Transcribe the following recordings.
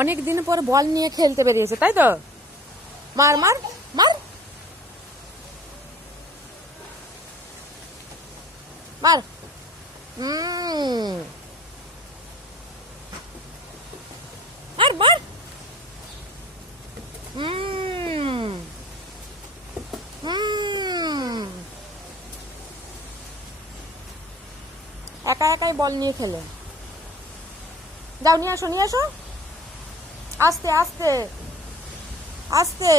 অনেক দিন পর বল নিয়ে খেলতে বেরিয়েছে, তাই তো? মার মার মার মার। মার মার। একা একাই বল নিয়ে খেলে। যাও, নিয়ে আসো নিয়ে আসো। আস্তে আস্তে আস্তে।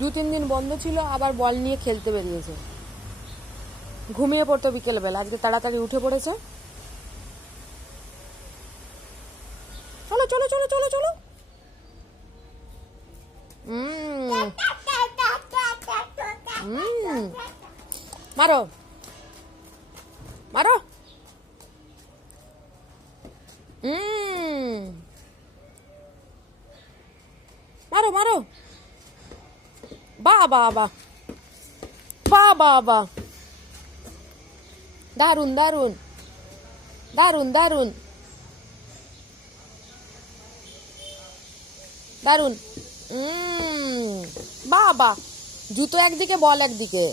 2-3 দিন বন্ধ ছিল, আবার বল নিয়ে খেলতে বেরিয়েছে। ঘুমিয়ে পড়তো বিকেলবেলা, আজকে তাড়াতাড়ি উঠে পড়েছে। চলো চলো চলো চলো চলো। মারো মারো। মারো মারো। বাহ বাহ বাহ বাহ বাহ বাহ। দারুন দারুন দারুন দারুন দারুন। বাহ বাহ। জুতো একদিকে, বল একদিকে।